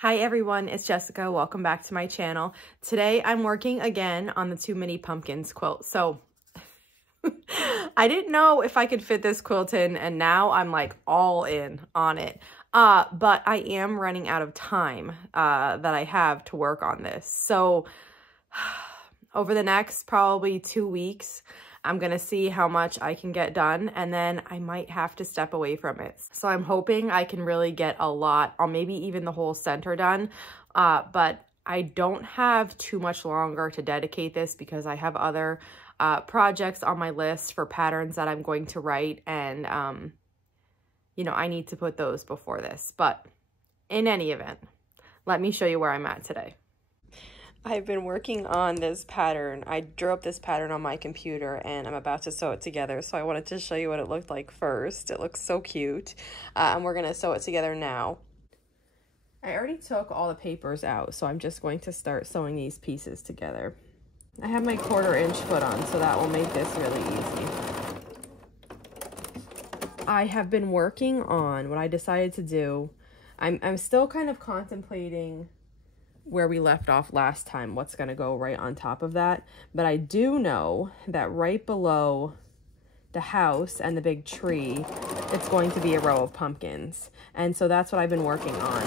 Hi everyone, it's Jessica. Welcome back to my channel. Today I'm working again on the Too Many Pumpkins quilt. So I didn't know if I could fit this quilt in, and now I'm like all in on it. But I am running out of time that I have to work on this. So over the next probably 2 weeks, I'm going to see how much I can get done, and then I might have to step away from it. So I'm hoping I can really get a lot, or maybe even the whole center done. But I don't have too much longer to dedicate this because I have other projects on my list for patterns that I'm going to write, and you know, I need to put those before this. But in any event, let me show you where I'm at today. I've been working on this pattern. I drew up this pattern on my computer and I'm about to sew it together. So I wanted to show you what it looked like first. It looks so cute. And we're gonna sew it together now. I already took all the papers out, so I'm just going to start sewing these pieces together. I have my 1/4-inch foot on, so that will make this really easy. I have been working on what I decided to do. I'm still kind of contemplating where we left off last time, what's going to go right on top of that. But I do know that right below the house and the big tree, it's going to be a row of pumpkins. And so that's what I've been working on.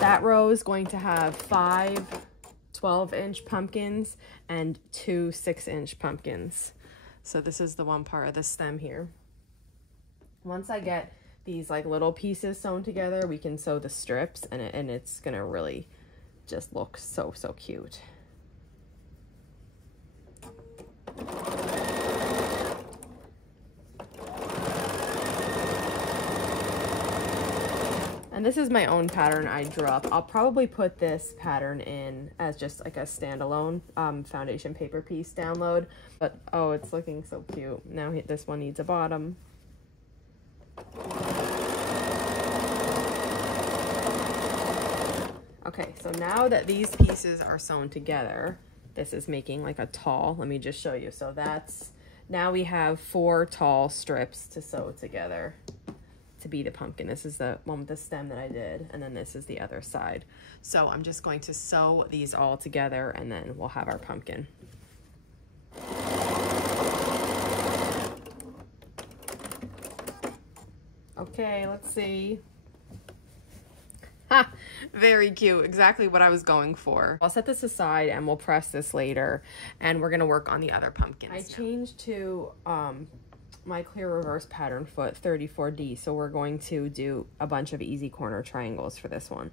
That row is going to have 5 12-inch pumpkins and 2 6-inch pumpkins. So this is the one part of the stem here. Once I get these like little pieces sewn together, we can sew the strips, and it's gonna really just look so cute. And this is my own pattern I drew up. I'll probably put this pattern in as just like a standalone foundation paper piece download, but oh, it's looking so cute. Now this one needs a bottom. Okay, so now that these pieces are sewn together, this is making like a tall, let me just show you. So that's, now we have 4 tall strips to sew together to be the pumpkin. This is the one with the stem that I did, and then this is the other side. So I'm just going to sew these all together, and then we'll have our pumpkin. Okay, let's see. Ha! Very cute. Exactly what I was going for. I'll set this aside and we'll press this later, and we're gonna work on the other pumpkins. I changed to my clear reverse pattern foot 34D, so we're going to do a bunch of easy corner triangles for this one.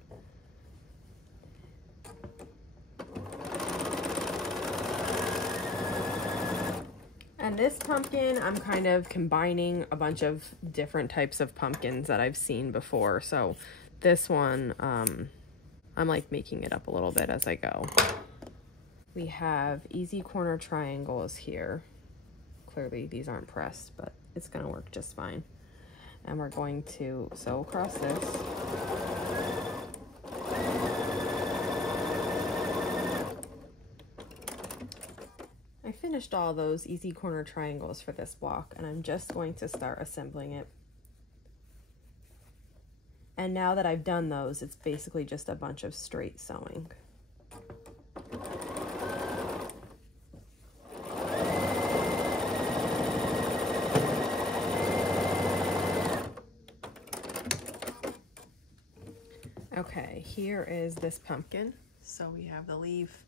And this pumpkin, I'm kind of combining a bunch of different types of pumpkins that I've seen before. So this one, I'm like making it up a little bit as I go. We have easy corner triangles here. Clearly these aren't pressed, but it's gonna work just fine. And we're going to sew across this. I finished all those easy corner triangles for this block, and I'm just going to start assembling it. And now that I've done those, it's basically just a bunch of straight sewing. Okay, here is this pumpkin. So we have the leaf,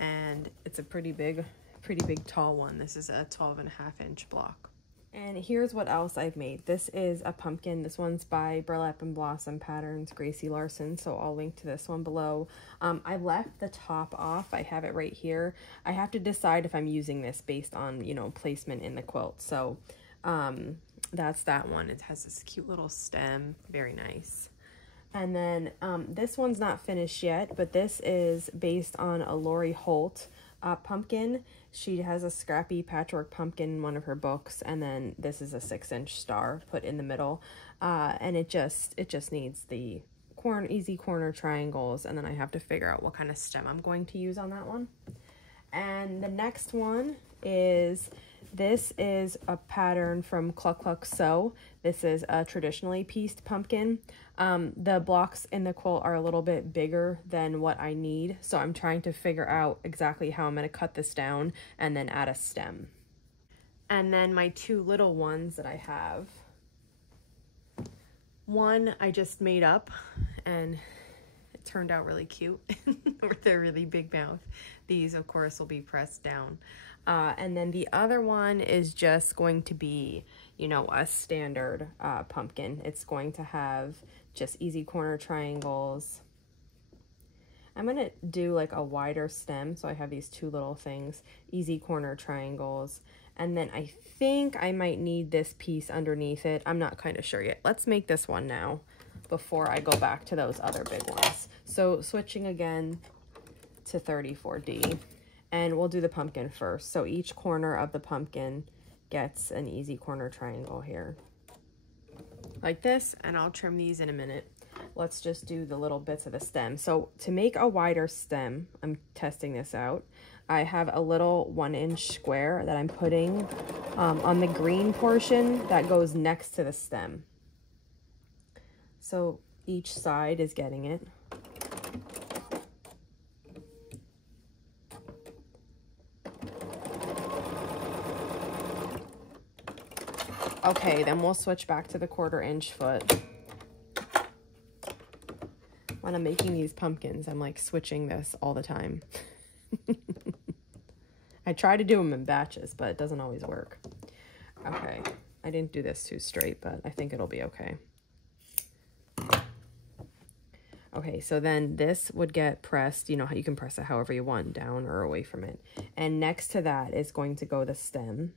and it's a pretty big tall one. This is a 12.5-inch block. And here's what else I've made. This is a pumpkin. This one's by Burlap and Blossom Patterns, Gracie Larson, so I'll link to this one below. I left the top off. I have it right here. I have to decide if I'm using this based on, you know, placement in the quilt. So that's that one. It has this cute little stem, very nice. And then this one's not finished yet, but this is based on a Lori Holt pumpkin. She has a scrappy patchwork pumpkin in one of her books, and then this is a 6-inch star put in the middle, and it just needs the easy corner triangles, and then I have to figure out what kind of stem I'm going to use on that one. And the next one is This is a pattern from Cluck Cluck Sew. This is a traditionally pieced pumpkin. The blocks in the quilt are a little bit bigger than what I need, so I'm trying to figure out exactly how I'm going to cut this down and then add a stem. And then my two little ones that I have. One I just made up, and it turned out really cute with their really big mouth. These, of course, will be pressed down. And then the other one is just going to be, you know, a standard pumpkin. It's going to have just easy corner triangles. I'm going to do like a wider stem, so I have these two little things, easy corner triangles. And then I think I might need this piece underneath it. I'm not kind of sure yet. Let's make this one now before I go back to those other big ones. So switching again to 34D. And we'll do the pumpkin first. So each corner of the pumpkin gets an easy corner triangle here. Like this, and I'll trim these in a minute. Let's just do the little bits of the stem. So to make a wider stem, I'm testing this out. I have a little 1-inch square that I'm putting on the green portion that goes next to the stem. So each side is getting it. Okay, then we'll switch back to the 1/4-inch foot. When I'm making these pumpkins, I'm like switching this all the time. I try to do them in batches, but it doesn't always work. Okay, I didn't do this too straight, but I think it'll be okay. Okay, so then this would get pressed, you know, you can press it however you want, down or away from it. And next to that is going to go the stem.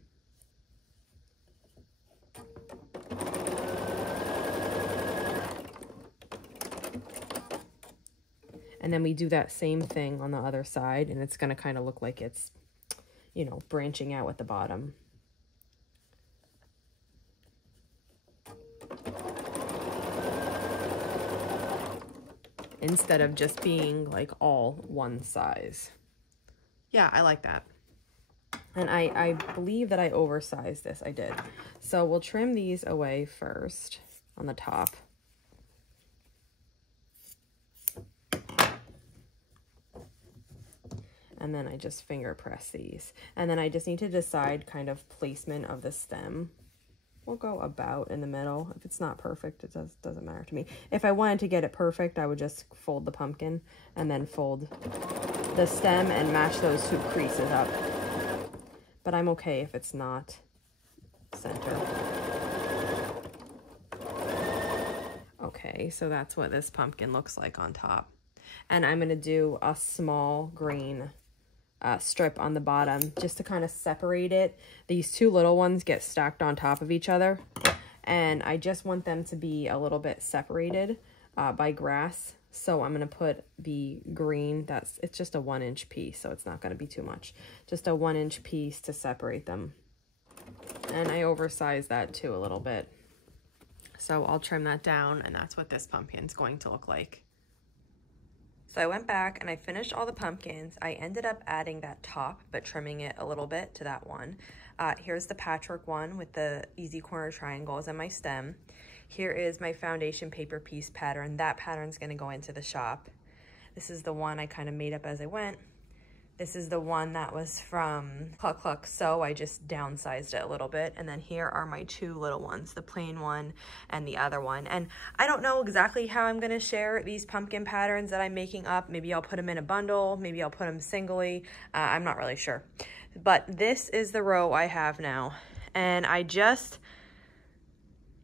And then we do that same thing on the other side, and it's going to kind of look like it's, you know, branching out at the bottom. Instead of just being like all one size. Yeah, I like that. And I believe that I oversized this. I did. So we'll trim these away first on the top. And then I just finger press these. And then I just need to decide kind of placement of the stem. We'll go about in the middle. If it's not perfect, it doesn't matter to me. If I wanted to get it perfect, I would just fold the pumpkin and then fold the stem and match those two creases up. But I'm okay if it's not center. Okay, so that's what this pumpkin looks like on top. And I'm gonna do a small green strip on the bottom just to kind of separate it. These two little ones get stacked on top of each other, and I just want them to be a little bit separated by grass. So I'm going to put the green, it's just a 1-inch piece, so it's not going to be too much. Just a 1-inch piece to separate them. And I oversized that too a little bit. So I'll trim that down, and that's what this pumpkin's going to look like. So I went back and I finished all the pumpkins. I ended up adding that top, but trimming it a little bit to that one. Here's the patchwork one with the easy corner triangles and my stem. Here is my foundation paper piece pattern. That pattern's gonna go into the shop. This is the one I kind of made up as I went. This is the one that was from Cluck Cluck Sew. I just downsized it a little bit. And then here are my two little ones, the plain one and the other one. And I don't know exactly how I'm gonna share these pumpkin patterns that I'm making up. Maybe I'll put them in a bundle, maybe I'll put them singly. I'm not really sure. But this is the row I have now. And I just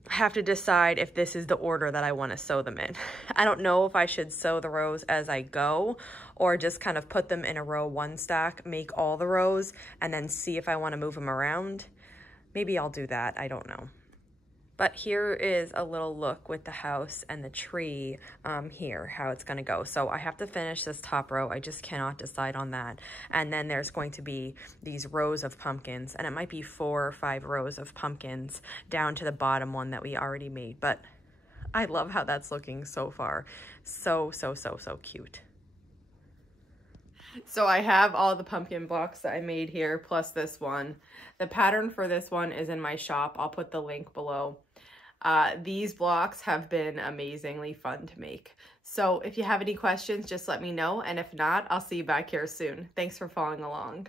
have to decide if this is the order that I want to sew them in. I don't know if I should sew the rows as I go or just kind of put them in a row one stack, make all the rows, and then see if I want to move them around. Maybe I'll do that. I don't know. But here is a little look with the house and the tree here, how it's going to go. So I have to finish this top row. I just cannot decide on that. And then there's going to be these rows of pumpkins, and it might be 4 or 5 rows of pumpkins down to the bottom one that we already made. But I love how that's looking so far. So, so, so, so cute. So I have all the pumpkin blocks that I made here, plus this one. The pattern for this one is in my shop. I'll put the link below. These blocks have been amazingly fun to make. So if you have any questions, just let me know. And if not, I'll see you back here soon. Thanks for following along.